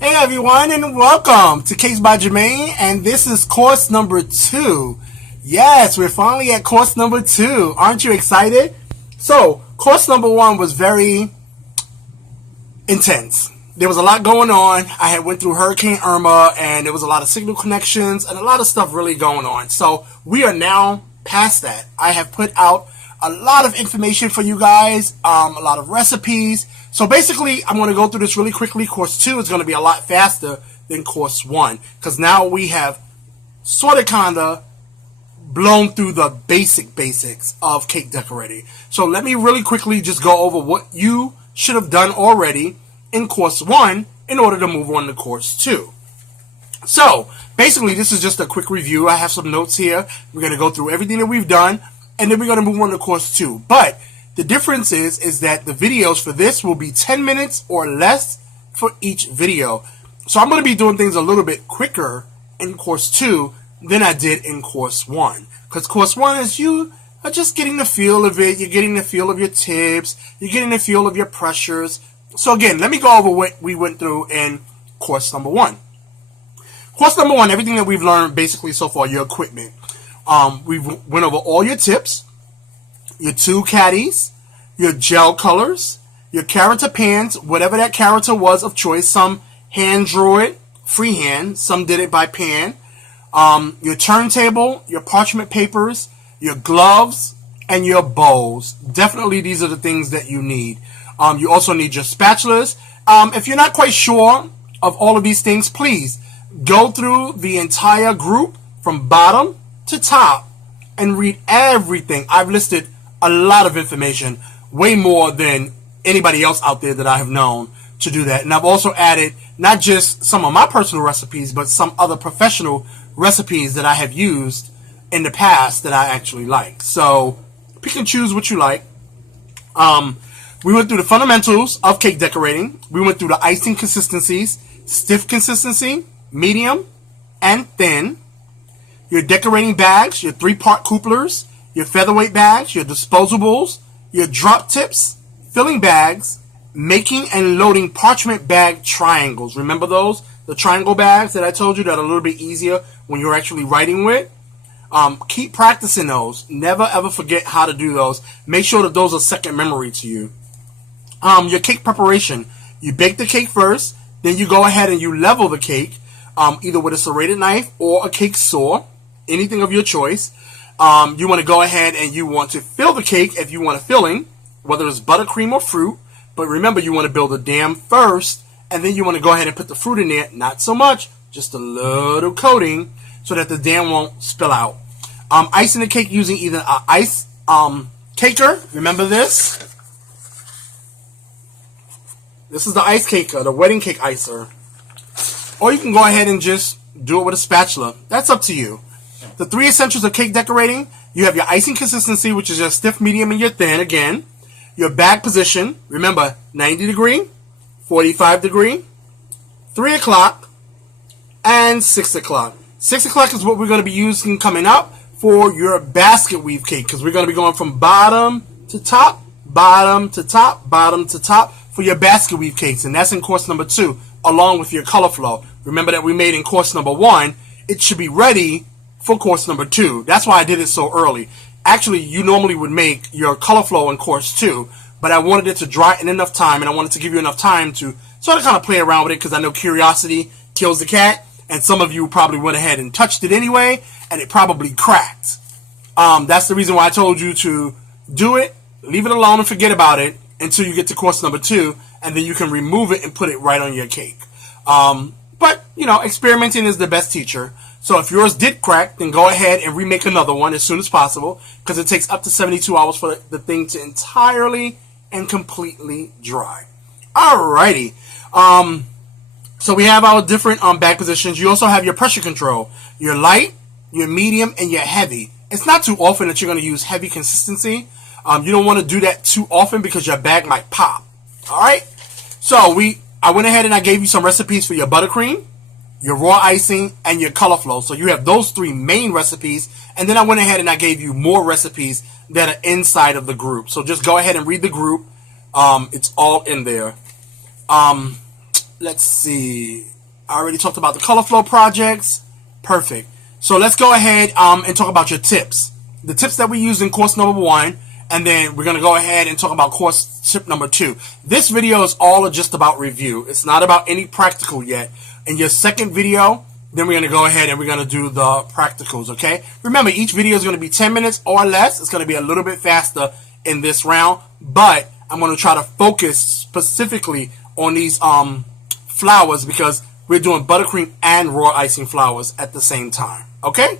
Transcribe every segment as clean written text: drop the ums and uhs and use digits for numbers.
Hey everyone, and welcome to Cakes by Jermaine, and this is course number 2. Yes, we're finally at course number 2. Aren't you excited? So, course number 1 was very intense. There was a lot going on. I had went through Hurricane Irma, and there was a lot of signal connections and a lot of stuff really going on. So, we are now past that. I have put out a lot of information for you guys, a lot of recipes. So basically, I'm going to go through this really quickly. Course 2 is going to be a lot faster than course 1, because now we have sort of kind of blown through the basics of cake decorating. So let me really quickly just go over what you should have done already in course 1 in order to move on to course 2. So basically, this is just a quick review. I have some notes here. We're going to go through everything that we've done, and then we're going to move on to course 2. But the difference is that the videos for this will be 10 minutes or less for each video. So I'm going to be doing things a little bit quicker in course 2 than I did in course 1. Because course 1 is you are just getting the feel of it. You're getting the feel of your tips. You're getting the feel of your pressures. So again, let me go over what we went through in course number 1. Course number 1, everything that we've learned basically so far, your equipment. We went over all your tips, your 2 caddies, your gel colors, your character pans, whatever that character was of choice. Some hand drew it freehand, some did it by pan. Your turntable, your parchment papers, your gloves, and your bowls. Definitely these are the things that you need. You also need your spatulas. If you're not quite sure of all of these things, please go through the entire group from bottom to top and read everything. I've listed a lot of information, way more than anybody else out there that I have known to do that. And I've also added not just some of my personal recipes, but some other professional recipes that I have used in the past that I actually like. So pick and choose what you like. We went through the fundamentals of cake decorating. We went through the icing consistencies: stiff consistency, medium, and thin. Your decorating bags, your 3-part couplers, your featherweight bags, your disposables, your drop tips, filling bags, making and loading parchment bag triangles. Remember those? The triangle bags that I told you that are a little bit easier when you're actually writing with. Keep practicing those. Never ever forget how to do those. Make sure that those are second memory to you. Your cake preparation. You bake the cake first, then you go ahead and you level the cake, either with a serrated knife or a cake saw, anything of your choice. You want to go ahead and you want to fill the cake if you want a filling, whether it's buttercream or fruit. But remember, you want to build a dam first, and then you want to go ahead and put the fruit in there. Not so much, just a little coating so that the dam won't spill out. Icing the cake using either an ice caker. Remember this? This is the ice caker, the wedding cake icer. Or you can go ahead and just do it with a spatula. That's up to you. The 3 essentials of cake decorating: you have your icing consistency, which is your stiff, medium, and your thin. Again, your bag position. Remember, 90 degree, 45 degree, 3 o'clock, and 6 o'clock. 6 o'clock is what we're going to be using coming up for your basket weave cake, because we're going to be going from bottom to top, bottom to top, bottom to top for your basket weave cakes, and that's in course number 2, along with your color flow. Remember that we made in course number 1. It should be ready for course number 2. That's why I did it so early. Actually, you normally would make your color flow in course 2, but I wanted it to dry in enough time, and I wanted to give you enough time to sort of kind of play around with it, because I know curiosity kills the cat, and some of you probably went ahead and touched it anyway, and it probably cracked. That's the reason why I told you to do it, leave it alone and forget about it until you get to course number 2, and then you can remove it and put it right on your cake. But, you know, experimenting is the best teacher. So if yours did crack, then go ahead and remake another one as soon as possible, because it takes up to 72 hours for the thing to entirely and completely dry. Alrighty. So we have our different bag positions. You also have your pressure control. Your light, your medium, and your heavy. It's not too often that you're going to use heavy consistency. You don't want to do that too often because your bag might pop. Alright? So I went ahead and I gave you some recipes for your buttercream, your raw icing, and your color flow. So you have those 3 main recipes, and then I went ahead and I gave you more recipes that are inside of the group. So just go ahead and read the group. It's all in there. let's see. I already talked about the color flow projects. Perfect. So let's go ahead and talk about your tips. The tips that we use in course number 1, and then we're going to go ahead and talk about course tip number 2. This video is all just about review. It's not about any practical yet. In your second video, then we're going to go ahead and we're going to do the practicals, okay? Remember, each video is going to be 10 minutes or less. It's going to be a little bit faster in this round, but I'm going to try to focus specifically on these flowers because we're doing buttercream and royal icing flowers at the same time, okay?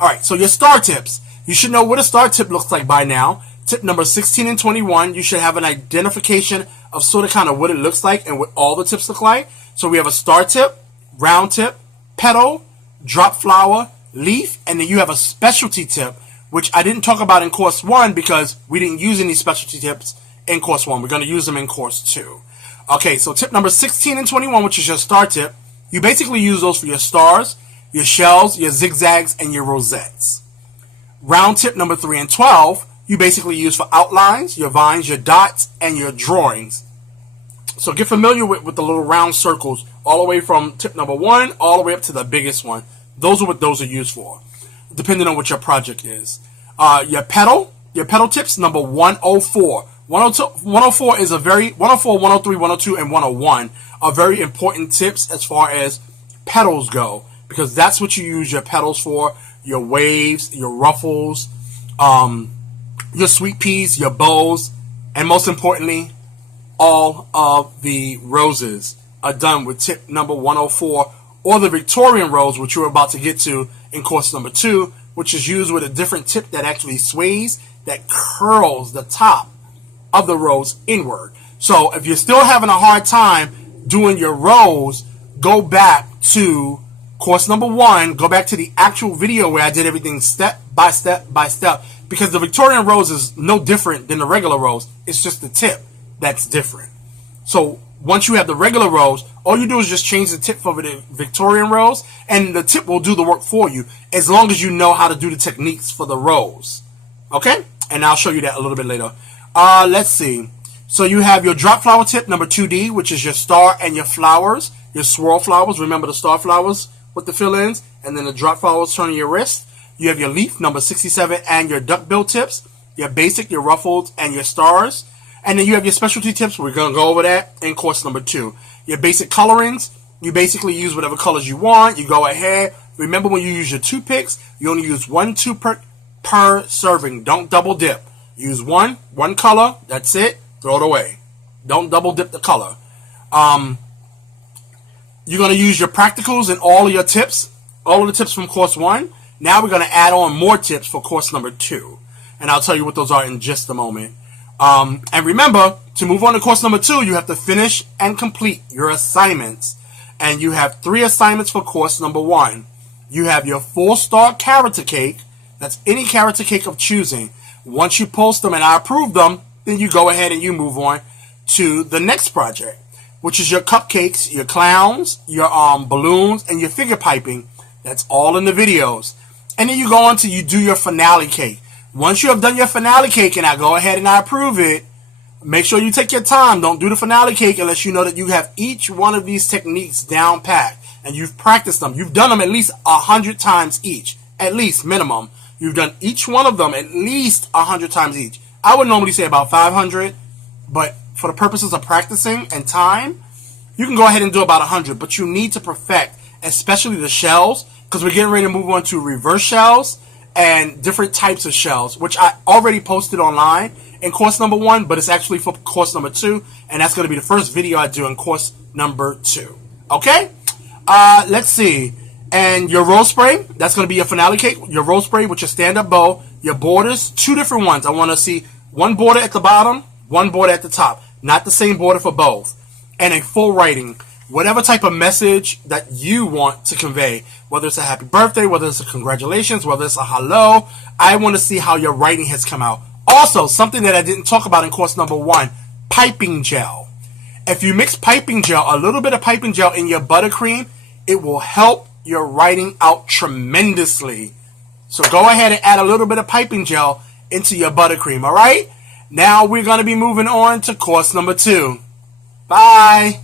All right, so your star tips. You should know what a star tip looks like by now. Tip number 16 and 21, you should have an identification of sort of kind of what it looks like and what all the tips look like. So we have a star tip, round tip, petal, drop flower, leaf, and then you have a specialty tip, which I didn't talk about in course 1 because we didn't use any specialty tips in course 1. We're going to use them in course 2. Okay, so tip number 16 and 21, which is your star tip, you basically use those for your stars, your shells, your zigzags, and your rosettes. Round tip number 3 and 12, you basically use for outlines, your vines, your dots, and your drawings. So get familiar with the little round circles all the way from tip number 1 all the way up to the biggest one. Those are what those are used for, depending on what your project is. Your petal tips, number 104. 104 is a very 104, 103, 102, and 101 are very important tips as far as petals go, because that's what you use your petals for, your waves, your ruffles, your sweet peas, your bows, and most importantly, all of the roses are done with tip number 104, or the Victorian rose, which we're about to get to in course number 2, which is used with a different tip that actually sways, that curls the top of the rose inward. So if you're still having a hard time doing your rose, go back to course number 1, go back to the actual video where I did everything step by step by step, because the Victorian rose is no different than the regular rose. It's just the tip that's different. So once you have the regular rose, all you do is just change the tip for the Victorian rose, and the tip will do the work for you as long as you know how to do the techniques for the rose. Okay? And I'll show you that a little bit later. Let's see. So you have your drop flower tip, number 2D, which is your star and your flowers, your swirl flowers. Remember the star flowers with the fill-ins, and then the drop flowers turning your wrist. You have your leaf, number 67, and your duckbill tips, your basic, your ruffles, and your stars. And then you have your specialty tips. We're going to go over that in course number 2. Your basic colorings, you basically use whatever colors you want. You go ahead. Remember, when you use your toothpicks, you only use 1 toothpick per serving. Don't double dip. Use one color. That's it. Throw it away. Don't double dip the color. You're going to use your practicals and all of your tips, all of the tips from course 1. Now we're going to add on more tips for course number 2. And I'll tell you what those are in just a moment. And remember, to move on to course number 2, you have to finish and complete your assignments. And you have 3 assignments for course number 1. You have your full star character cake. That's any character cake of choosing. Once you post them and I approve them, then you go ahead and you move on to the next project, which is your cupcakes, your clowns, your balloons, and your figure piping. That's all in the videos. And then you go on to you do your finale cake. Once you have done your finale cake and I go ahead and I approve it, make sure you take your time. Don't do the finale cake unless you know that you have each one of these techniques down pat and you've practiced them. You've done them at least 100 times each, at least minimum. You've done each one of them at least 100 times each. I would normally say about 500, but for the purposes of practicing and time, you can go ahead and do about 100, but you need to perfect, especially the shells, because we're getting ready to move on to reverse shells and different types of shells, which I already posted online in course number 1, but it's actually for course number 2, and that's going to be the first video I do in course number 2. Okay? Let's see. And your rose spray, that's going to be your finale cake. Your rose spray with your stand-up bow. Your borders, 2 different ones. I want to see one border at the bottom, one border at the top. Not the same border for both. And a full writing. Whatever type of message that you want to convey. Whether it's a happy birthday, whether it's a congratulations, whether it's a hello. I want to see how your writing has come out. Also, something that I didn't talk about in course number 1, piping gel. If you mix piping gel, a little bit of piping gel in your buttercream, it will help your writing out tremendously. So go ahead and add a little bit of piping gel into your buttercream, alright? Now we're going to be moving on to course number 2. Bye!